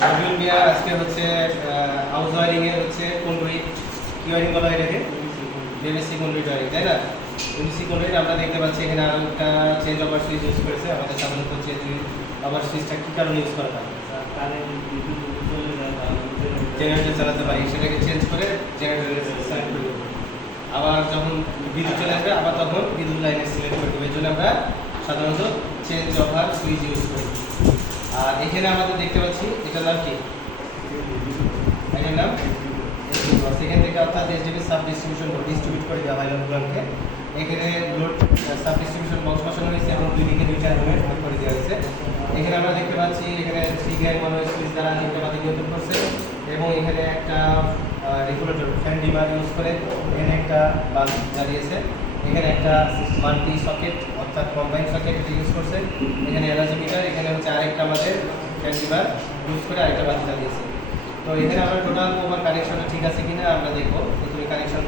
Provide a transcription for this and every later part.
module বিয়ার আজকে হচ্ছে house wiring এর হচ্ছে কন্ডুইট কি ওয়ারিং বলা হয় এটাকে বিএমএসসি কন্ডুইট ওয়ারিং তাই না বিএমএসসি কন্ডুইট আমরা দেখতে পাচ্ছি এখানে আরো একটা চেঞ্জ ওভার সুইচ ইউজ করেছে আমাদের সাধারণত চেঞ্জ ওভার সুইচটা কি কারণে ইউজ করা হয় জেনারেটর চালাতে পারি সেটাকে চেঞ্জ করে জেনারেটর সাইড করে দেবো আবার যখন বিদ্যুৎ চলে আসবে আবার তখন বিদ্যুৎ লাইনে সিলেক্ট করে দেবো এই জন্য আমরা সাধারণত চেঞ্জ ওভার সুইচ ইউজ করি আর এখানে আমাদের দেখতে পাচ্ছি এটার নাম কি এটার নাম সেখান থেকে অর্থাৎ এসডিবি সাব ডিস্ট্রিবিউশন ডিস্ট্রিবিউট করে দেওয়া হয় লোডগুলোকে এখানে লোড সাব ডিস্ট্রিবিউশন বক্স বসানো হয়েছে এবং দুই দিকে দুইটা রুমের ভাগ করে দেওয়া হয়েছে এখানে আমরা দেখতে পাচ্ছি এখানে 3 গ্যাং মনে সুইচ দ্বারা তিনটা বাতি নিয়ন্ত্রণ করছে এবং এখানে একটা রেগুলেটর ফ্যান ডিমার ইউজ করে এখানে একটা বাল্ব জ্বালিয়েছে এখানে একটা মাল্টি সকেট অর্থাৎ কম্বাইন সকেট ইউজ করছে এখানে এনার্জি মিটার এখানে হচ্ছে আরেকটা আমাদের ফ্যান ডিমার ইউজ করে আরেকটা বাতি জ্বালিয়েছে তো এখানে আমরা টোটাল ওভার কানেকশনটা ঠিক আছে কিনা আমরা দেখবো প্রথমে কানেকশন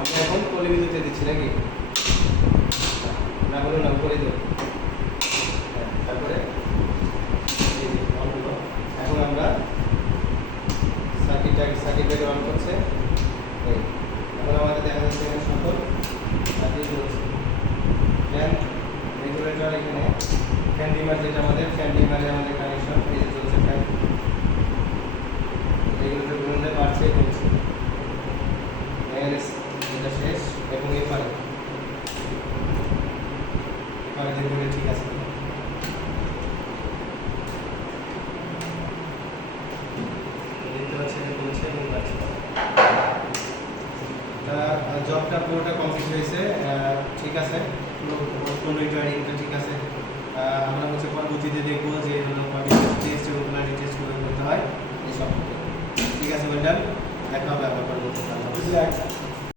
আমরা এখন পলি বিদ্যুতে দিচ্ছি নাকি না বলুন না করে দেব তারপরে এখন আমরা সার্কিট ব্রেকার অন করছে এখন আমাদের দেখা যাচ্ছে এখানে সকল সার্কিট চলছে ফ্যান রেগুলেটর এখানে ফ্যান ডিমার যেটা আমাদের ফ্যান ডিমারে আমাদের কানেকশন এই যে চলছে ফ্যান রেগুলেটর গুলোতে বাড়ছে কমছে এটা শেষ এবং এপারে দেখবেন ঠিক আছে দেখতে পাচ্ছেন বলছে এবং বাড়ছে জবটা পুরোটা কমপ্লিট হয়েছে ঠিক আছে কন্ডুইট ওয়্যারিংটা ঠিক আছে আমরা হচ্ছে পরবর্তীতে দেখবো যে টেস্ট এবং কোয়ালিটি টেস্ট করে করতে হয় এই সব ঠিক আছে ওয়েল ডান দেখা হবে আবার পরবর্তীতে